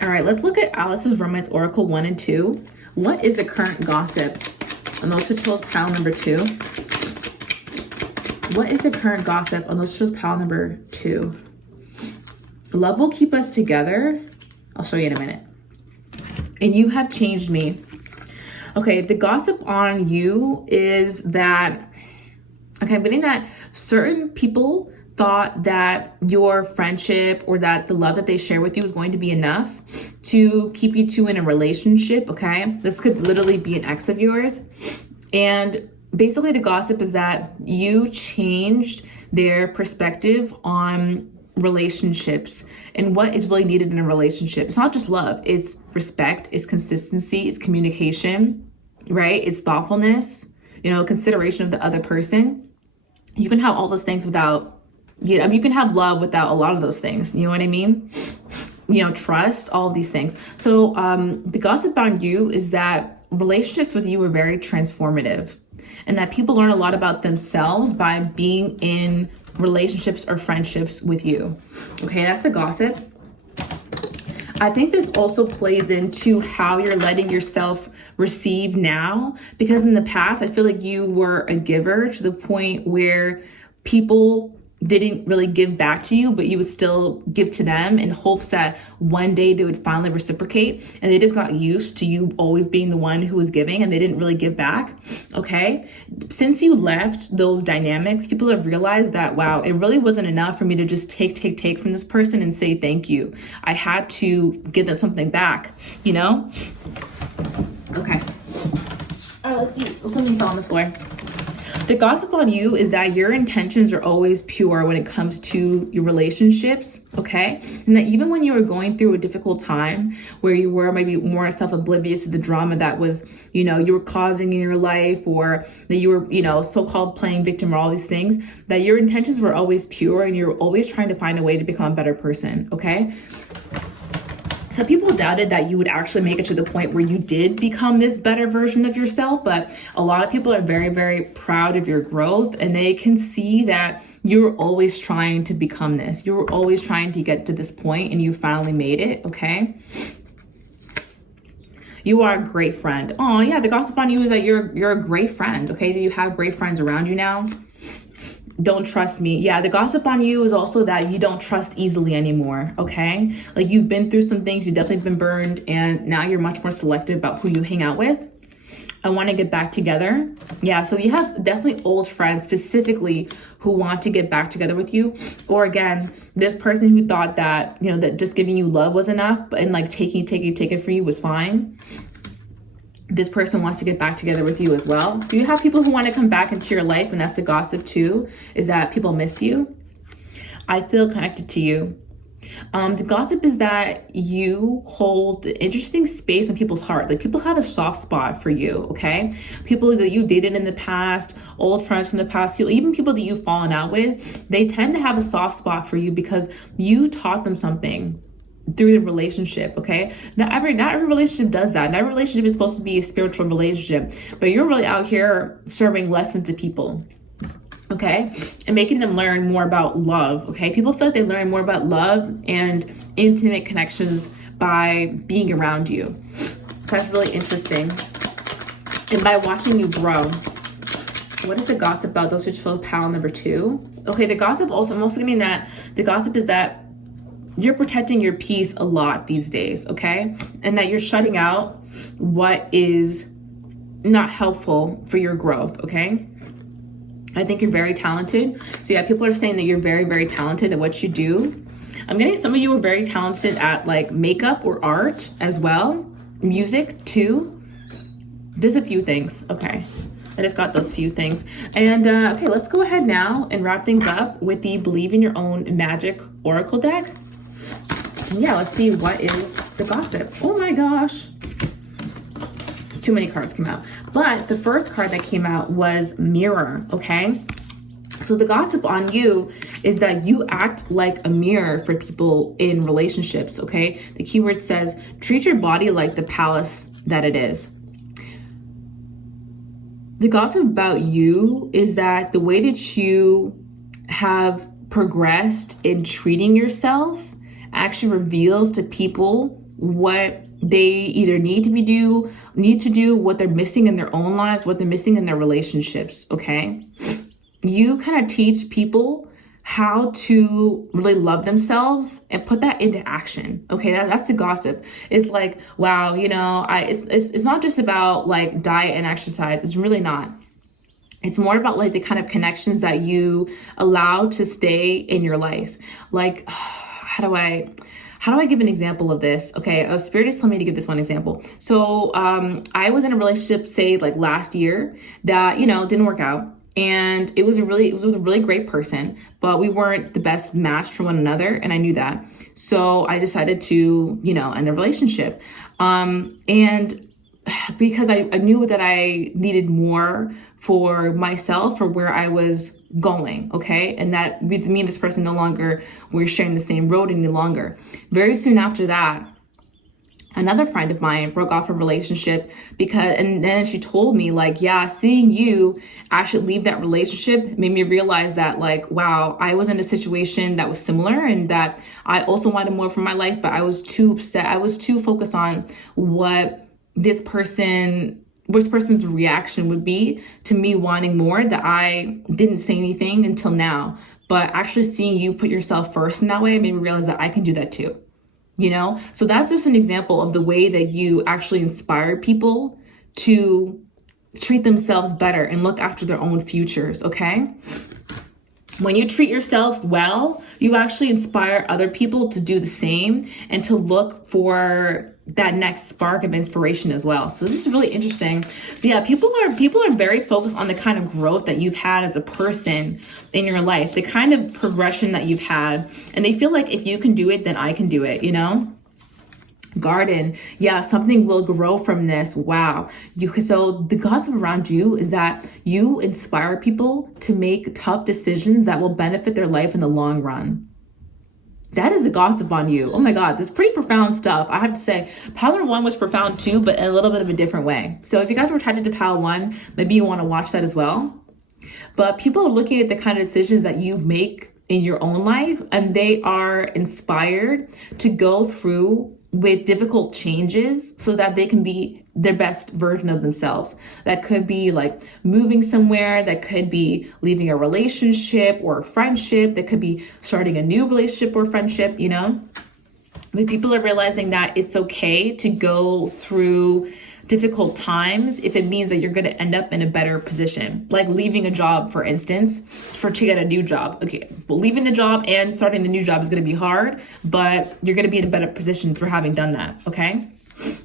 All right, let's look at Alice's Romance Oracle 1 and 2. What is the current gossip on those who chose pile number 2? What is the current gossip on those who chose pile number 2? Love will keep us together. I'll show you in a minute. And you have changed me. Okay, the gossip on you is that, okay, I'm getting that certain people thought that your friendship or that the love that they share with you is going to be enough to keep you two in a relationship, okay? This could literally be an ex of yours. And basically the gossip is that you changed their perspective on relationships and what is really needed in a relationship. It's not just love, it's respect, it's consistency, it's communication, right? It's thoughtfulness, consideration of the other person. You can have all those things without, you can have love without a lot of those things. You know what I mean? Trust, all of these things. So the gossip on you is that relationships with you are very transformative, and that people learn a lot about themselves by being in relationships or friendships with you. Okay, that's the gossip. I think this also plays into how you're letting yourself receive now, because in the past, I feel like you were a giver to the point where people didn't really give back to you, but you would still give to them in hopes that one day they would finally reciprocate, and they just got used to you always being the one who was giving, and they didn't really give back. Okay, since you left those dynamics, people have realized that, wow, it really wasn't enough for me to just take from this person and say thank you. I had to give them something back, Okay. All right, let's see. Something fell on the floor. The gossip on you is that your intentions are always pure when it comes to your relationships, okay? And that even when you were going through a difficult time where you were maybe more self-oblivious to the drama that was, you were causing in your life, or that you were, so-called playing victim, or all these things, that your intentions were always pure and you're always trying to find a way to become a better person, okay? So people doubted that you would actually make it to the point where you did become this better version of yourself, but a lot of people are very, very proud of your growth, and they can see that you're always trying to become this. You're always trying to get to this point, and you finally made it, okay? You are a great friend. Oh yeah, the gossip on you is that you're a great friend, okay? Do you have great friends around you now? Don't trust me. Yeah, the gossip on you is also that you don't trust easily anymore, okay? Like you've been through some things, you've definitely been burned, and now you're much more selective about who you hang out with. I want to get back together. Yeah, so you have definitely old friends specifically who want to get back together with you. Or again, this person who thought that, that just giving you love was enough and like taking for you was fine. This person wants to get back together with you as well. So you have people who want to come back into your life, and that's the gossip too, is that people miss you. I feel connected to you. The gossip is that you hold interesting space in people's heart. Like people have a soft spot for you, okay? People that you dated in the past, old friends from the past, even people that you've fallen out with, they tend to have a soft spot for you because you taught them something through the relationship, okay? Not every relationship does that. Not every relationship is supposed to be a spiritual relationship, but you're really out here serving lessons to people. Okay, and making them learn more about love. Okay, people feel like they learn more about love and intimate connections by being around you. So that's really interesting. And by watching you grow. What is the gossip about? Those who chose pile number 2. Okay, the gossip also, I'm also getting that the gossip is that you're protecting your peace a lot these days, okay? And that you're shutting out what is not helpful for your growth, okay? I think you're very talented. So yeah, people are saying that you're very, very talented at what you do. I'm getting some of you are very talented at like makeup or art as well. Music too. There's a few things. Okay. I just got those few things. And okay, let's go ahead now and wrap things up with the Believe in Your Own Magic Oracle deck. Yeah, let's see what is the gossip. Oh my gosh. Too many cards came out. But the first card that came out was Mirror, okay? So the gossip on you is that you act like a mirror for people in relationships, okay? The keyword says, treat your body like the palace that it is. The gossip about you is that the way that you have progressed in treating yourself actually reveals to people what they either need to do, what they're missing in their own lives, what they're missing in their relationships, okay? You kind of teach people how to really love themselves and put that into action, okay? That's the gossip. It's like, wow, it's not just about like diet and exercise. It's really not. It's more about like the kind of connections that you allow to stay in your life. Like, how do I give an example of this? Okay, Spirit is telling me to give this one example. So I was in a relationship, say like last year, that didn't work out, and it was with a really great person, but we weren't the best match for one another, and I knew that. So I decided to end the relationship, and because I knew that I needed more for myself, for where I was going, okay? And that with me and this person no longer were sharing the same road any longer. Very soon after that, another friend of mine broke off a relationship and then she told me like, yeah, seeing you actually leave that relationship made me realize that like, wow, I was in a situation that was similar and that I also wanted more from my life, but I was too upset. I was too focused on what this person's reaction would be to me wanting more, that I didn't say anything until now. But actually seeing you put yourself first in that way made me realize that I can do that too. So that's just an example of the way that you actually inspire people to treat themselves better and look after their own futures, okay? When you treat yourself well, you actually inspire other people to do the same and to look for that next spark of inspiration as well. So this is really interesting. So yeah, people are very focused on the kind of growth that you've had as a person in your life, the kind of progression that you've had, and they feel like if you can do it, then I can do it, Garden, yeah, something will grow from this. Wow. So the gossip around you is that you inspire people to make tough decisions that will benefit their life in the long run. That is the gossip on you. Oh my God, this is pretty profound stuff. I have to say, pile number 1 was profound too, but in a little bit of a different way. So if you guys were attracted to pile 1, maybe you want to watch that as well. But people are looking at the kind of decisions that you make in your own life, and they are inspired to go through with difficult changes so that they can be their best version of themselves. That could be like moving somewhere, that could be leaving a relationship or a friendship, that could be starting a new relationship or friendship, But people are realizing that it's okay to go through difficult times if it means that you're going to end up in a better position, like leaving a job, for instance, to get a new job. Okay, well, leaving the job and starting the new job is going to be hard, but you're going to be in a better position for having done that. Okay.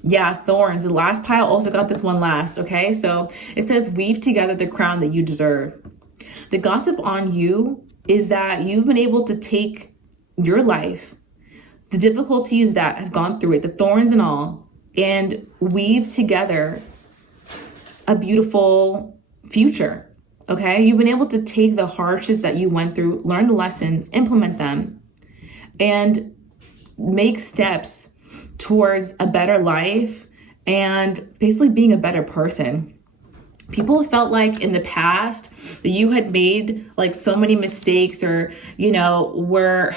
Yeah, thorns. The last pile also got this one last. Okay, so it says, weave together the crown that you deserve. The gossip on you is that you've been able to take your life, the difficulties that have gone through it, the thorns and all, and weave together a beautiful future. Okay, you've been able to take the hardships that you went through, learn the lessons, implement them, and make steps towards a better life and basically being a better person. People felt like in the past that you had made like so many mistakes, or, you know, were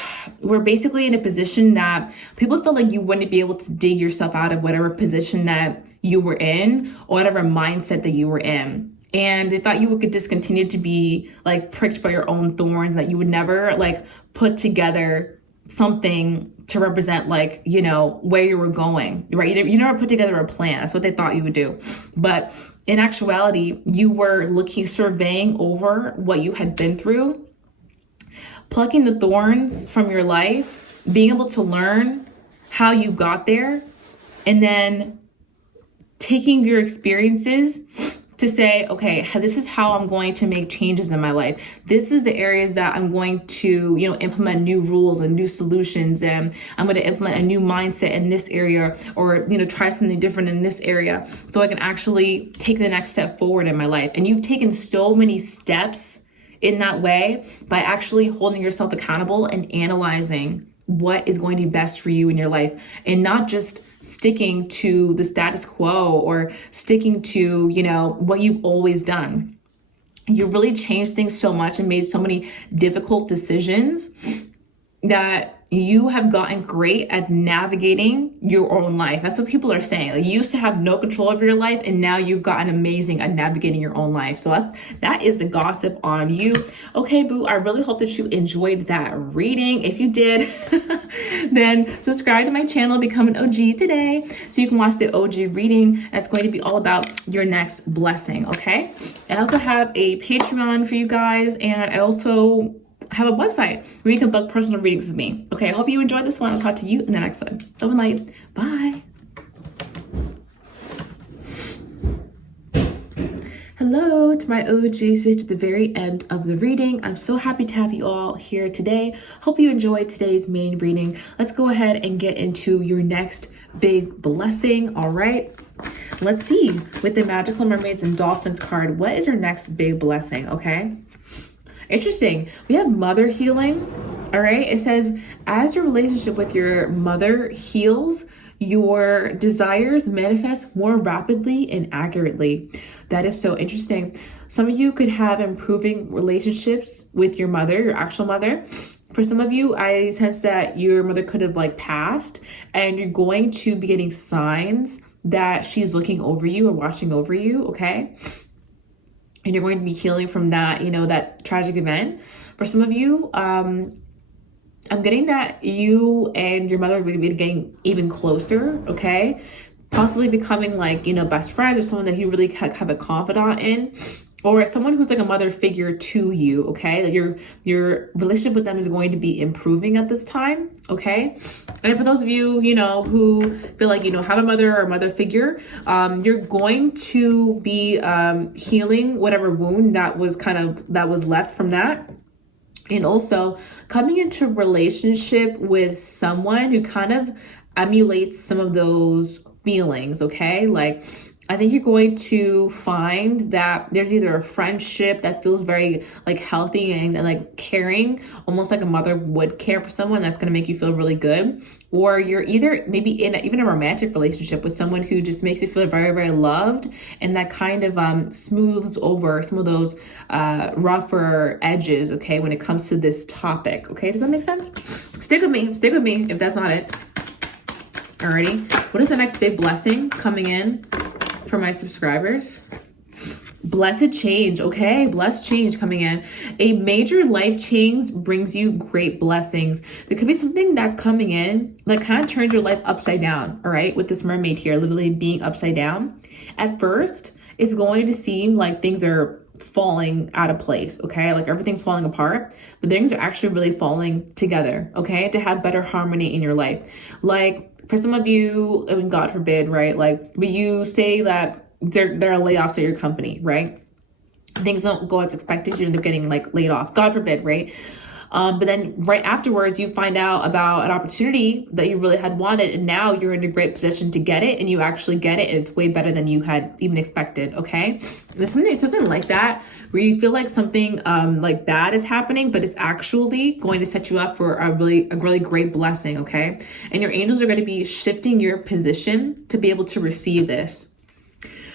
basically in a position that people felt like you wouldn't be able to dig yourself out of whatever position that you were in or whatever mindset that you were in. And they thought you could just continue to be like pricked by your own thorns, that you would never like put together something to represent, like, you know, where you were going, right? You never put together a plan. That's what they thought you would do. But in actuality, you were surveying over what you had been through, plucking the thorns from your life, being able to learn how you got there, and then taking your experiences to say, okay, this is how I'm going to make changes in my life. This is the areas that I'm going to, you know, implement new rules and new solutions. And I'm going to implement a new mindset in this area, or, you know, try something different in this area, so I can actually take the next step forward in my life. And you've taken so many steps in that way by actually holding yourself accountable and analyzing what is going to be best for you in your life, and not just sticking to the status quo or sticking to, you know, what you've always done. You really changed things so much and made so many difficult decisions that you have gotten great at navigating your own life. That's what people are saying. Like, you used to have no control over your life, and now you've gotten amazing at navigating your own life. So that is the gossip on you. Okay, boo, I really hope that you enjoyed that reading. If you did, then subscribe to my channel, become an OG today, so you can watch the OG reading. That's going to be all about your next blessing, okay? I also have a Patreon for you guys, and I also have a website where you can book personal readings with me. Okay, I hope you enjoyed this one. I'll talk to you in the next one. Love and light. Bye. Hello to my OGs to the very end of the reading. I'm so happy to have you all here today. Hope you enjoyed today's main reading. Let's go ahead and get into your next big blessing. All right. Let's see, with the Magical Mermaids and Dolphins card, what is your next big blessing? Okay. Interesting. We have mother healing. All right. It says, as your relationship with your mother heals, your desires manifest more rapidly and accurately. That is so interesting. Some of you could have improving relationships with your mother, your actual mother. For some of you, I sense that your mother could have like passed, and you're going to be getting signs that she's looking over you or watching over you. Okay. And you're going to be healing from that, you know, that tragic event. For some of you, I'm getting that you and your mother are going to be getting even closer, okay? Possibly becoming like, you know, best friends, or someone that you really have a confidant in, or someone who's like a mother figure to you, okay? That your relationship with them is going to be improving at this time, okay? And for those of you, you know, who feel like, you know, have a mother or a mother figure, you're going to be healing whatever wound that was left from that. And also coming into a relationship with someone who kind of emulates some of those feelings, okay? Like, I think you're going to find that there's either a friendship that feels very like healthy and like caring, almost like a mother would care for someone, that's going to make you feel really good. Or you're either maybe in even a romantic relationship with someone who just makes you feel very, very loved, and that kind of smooths over some of those rougher edges, okay, when it comes to this topic. Okay, does that make sense? Stick with me if that's not it. Alrighty, what is the next big blessing coming in for my subscribers? Blessed change, okay? Blessed change coming in. A major life change brings you great blessings. There could be something that's coming in that kind of turns your life upside down, all right? With this mermaid here, literally being upside down. At first, it's going to seem like things are falling out of place, okay? Like everything's falling apart, but things are actually really falling together, okay? To have better harmony in your life. Like for some of you, I mean, God forbid, right? Like, but you say that there are layoffs at your company, right? Things don't go as expected. You end up getting like laid off, God forbid, right? But then right afterwards, you find out about an opportunity that you really had wanted, and now you're in a great position to get it, and you actually get it, and it's way better than you had even expected. Okay, there's something like that where you feel like something like bad is happening, but it's actually going to set you up for a really great blessing. Okay, and your angels are going to be shifting your position to be able to receive this.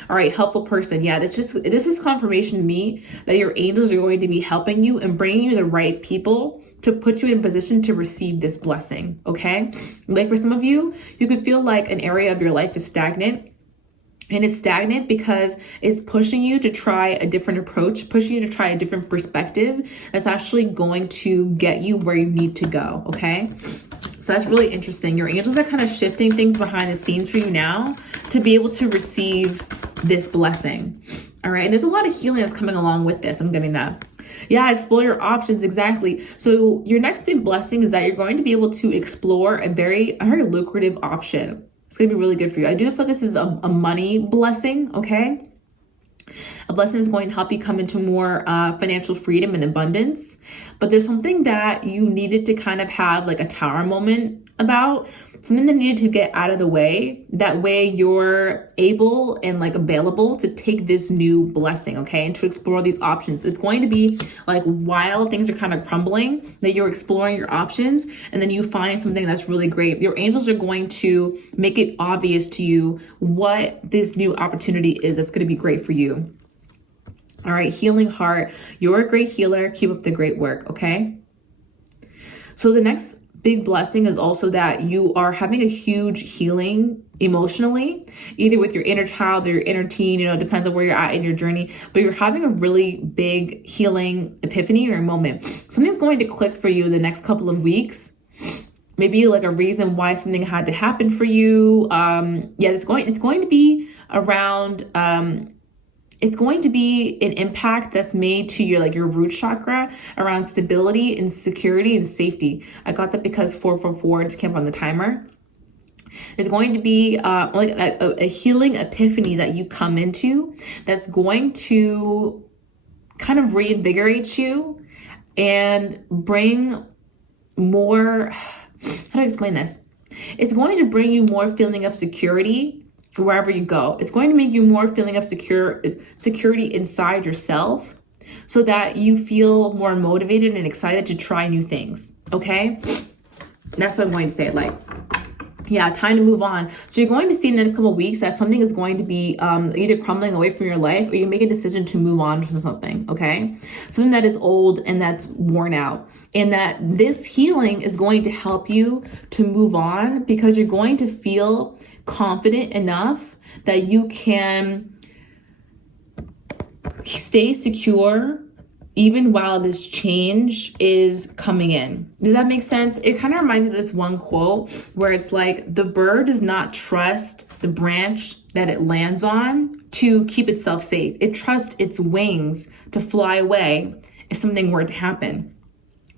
All right, helpful person. Yeah, this is confirmation to me that your angels are going to be helping you and bringing you the right people to put you in a position to receive this blessing, okay? Like for some of you, you could feel like an area of your life is stagnant. And it's stagnant because it's pushing you to try a different approach, pushing you to try a different perspective that's actually going to get you where you need to go, okay? So that's really interesting. Your angels are kind of shifting things behind the scenes for you now to be able to receive this blessing. All right. And there's a lot of healing that's coming along with this. I'm getting that. Yeah, explore your options. Exactly. So your next big blessing is that you're going to be able to explore a very lucrative option. It's going to be really good for you. I do feel this is a money blessing. Okay. A blessing is going to help you come into more financial freedom and abundance. But there's something that you needed to kind of have like a tower moment about, something that needed to get out of the way. That way you're able and like available to take this new blessing, okay? And to explore these options. It's going to be like while things are kind of crumbling, that you're exploring your options, and then you find something that's really great. Your angels are going to make it obvious to you what this new opportunity is that's going to be great for you. All right, healing heart. You're a great healer. Keep up the great work, okay? So the next big blessing is also that you are having a huge healing emotionally, either with your inner child or your inner teen, it depends on where you're at in your journey, but you're having a really big healing epiphany or moment. Something's going to click for you the next couple of weeks. Maybe like a reason why something had to happen for you. It's going to be around, it's going to be an impact that's made to your root chakra around stability and security and safety. I got that because 444 just came up on the timer. There's going to be like a healing epiphany that you come into that's going to kind of reinvigorate you and bring more, how do I explain this? It's going to bring you more feeling of security wherever you go. It's going to make you more feeling of security inside yourself so that you feel more motivated and excited to try new things, okay? That's what I'm going to say it like. Yeah, time to move on. So you're going to see in the next couple of weeks that something is going to be either crumbling away from your life, or you make a decision to move on to something, okay? Something that is old and that's worn out. And that this healing is going to help you to move on because you're going to feel confident enough that you can stay secure even while this change is coming in. Does that make sense? It kind of reminds me of this one quote where it's like, the bird does not trust the branch that it lands on to keep itself safe. It trusts its wings to fly away if something were to happen.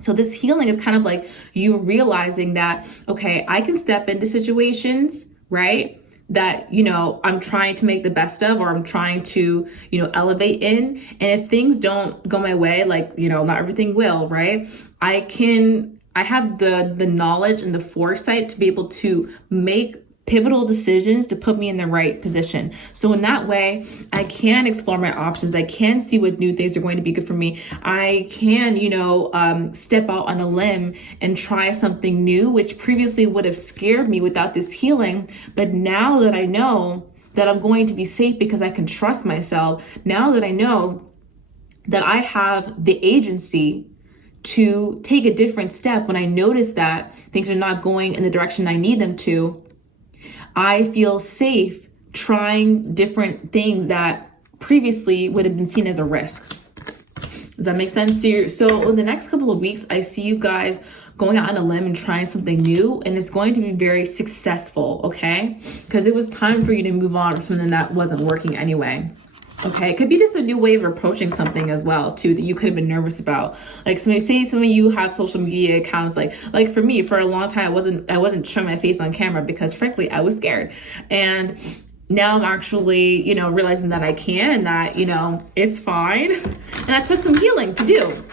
So this healing is kind of like you realizing that, okay, I can step into situations, right, that, I'm trying to make the best of, or I'm trying to, elevate in. And if things don't go my way, like, not everything will, right? I have the knowledge and the foresight to be able to make pivotal decisions to put me in the right position. So in that way, I can explore my options. I can see what new things are going to be good for me. I can, step out on a limb and try something new, which previously would have scared me without this healing. But now that I know that I'm going to be safe because I can trust myself, now that I know that I have the agency to take a different step when I notice that things are not going in the direction I need them to, I feel safe trying different things that previously would have been seen as a risk. Does that make sense to you? So in the next couple of weeks, I see you guys going out on a limb and trying something new, and it's going to be very successful, okay? Because it was time for you to move on from something that wasn't working anyway. Okay, it could be just a new way of approaching something as well too that you could have been nervous about. Like say some of you have social media accounts, like for me, for a long time I wasn't showing my face on camera because frankly I was scared. And now I'm actually, realizing that I can, that, it's fine. And that took some healing to do.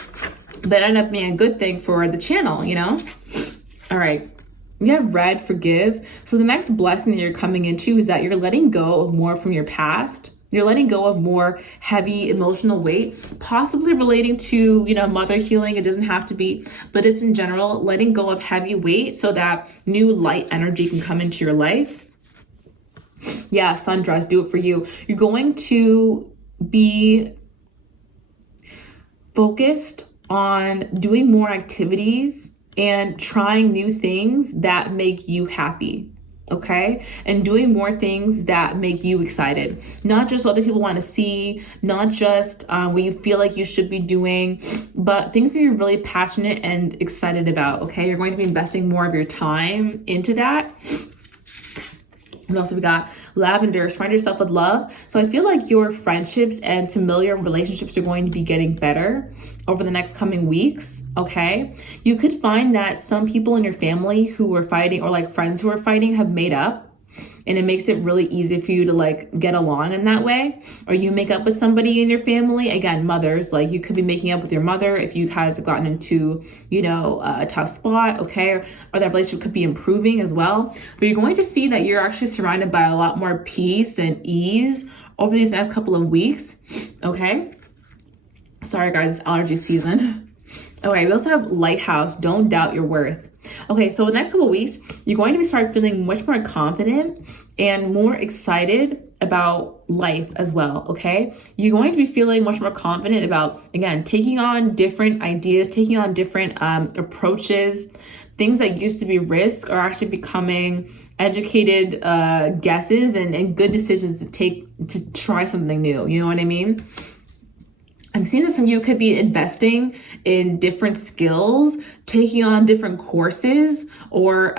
But it ended up being a good thing for the channel, All right. We have red, forgive. So the next blessing that you're coming into is that you're letting go of more from your past. You're letting go of more heavy emotional weight, possibly relating to, mother healing. It doesn't have to be, but it's in general, letting go of heavy weight so that new light energy can come into your life. Yeah, sundress, do it for you. You're going to be focused on doing more activities and trying new things that make you happy. Okay, and doing more things that make you excited, not just what other people want to see, not just what you feel like you should be doing, but things that you're really passionate and excited about. Okay, you're going to be investing more of your time into that. And also we got lavender, surround yourself with love. So I feel like your friendships and familiar relationships are going to be getting better over the next coming weeks, okay? You could find that some people in your family who were fighting, or like friends who are fighting, have made up. And it makes it really easy for you to get along in that way. Or you make up with somebody in your family. Again, mothers, you could be making up with your mother if you guys have gotten into, a tough spot, okay? Or that relationship could be improving as well. But you're going to see that you're actually surrounded by a lot more peace and ease over these next couple of weeks, okay? Sorry guys, it's allergy season. Okay, we also have lighthouse, don't doubt your worth. Okay, so the next couple of weeks, you're going to start feeling much more confident and more excited about life as well, okay? You're going to be feeling much more confident about, again, taking on different ideas, taking on different approaches. Things that used to be risk are actually becoming educated guesses and good decisions to try something new, you know what I mean? I'm seeing that some of you could be investing in different skills, taking on different courses, or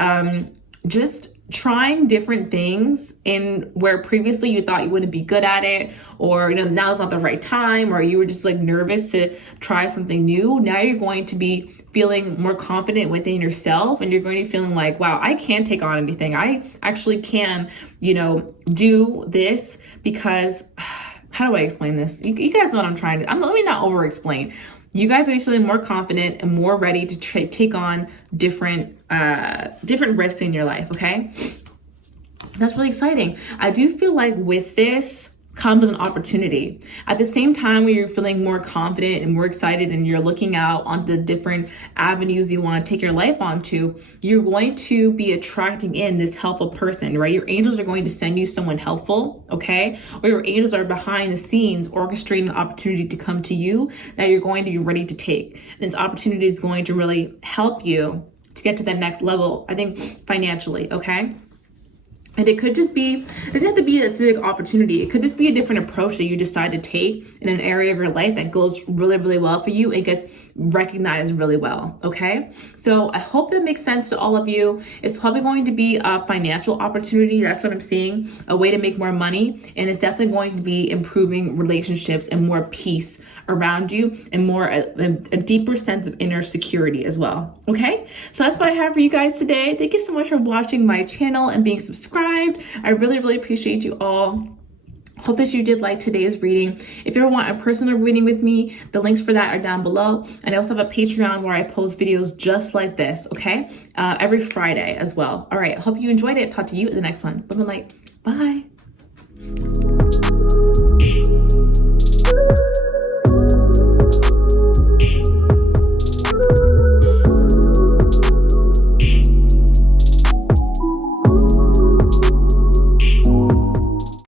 just trying different things in where previously you thought you wouldn't be good at it, or now's not the right time, or you were just nervous to try something new. Now you're going to be feeling more confident within yourself, and you're going to be feeling like, wow, I can take on anything. I actually can, do this because... How do I explain this? You guys know what I'm trying to, let me not over explain. You guys are feeling more confident and more ready to take on different risks in your life, okay? That's really exciting. I do feel like with this comes an opportunity. At the same time, when you're feeling more confident and more excited and you're looking out on the different avenues you want to take your life onto, you're going to be attracting in this helpful person, right? Your angels are going to send you someone helpful, okay? Or your angels are behind the scenes orchestrating an opportunity to come to you that you're going to be ready to take. And this opportunity is going to really help you to get to that next level, I think financially, okay? And it could just be, it doesn't have to be a specific opportunity. It could just be a different approach that you decide to take in an area of your life that goes really, really well for you. It gets recognized really well, okay? So I hope that makes sense to all of you. It's probably going to be a financial opportunity. That's what I'm seeing, a way to make more money. And it's definitely going to be improving relationships and more peace around you and more a deeper sense of inner security as well, okay? So that's what I have for you guys today. Thank you so much for watching my channel and being subscribed. I really, really appreciate you all. Hope that you did like today's reading. If you ever want a personal reading with me, the links for that are down below. And I also have a Patreon where I post videos just like this, okay? Every Friday as well. All right, hope you enjoyed it. Talk to you in the next one. Love and light. Bye.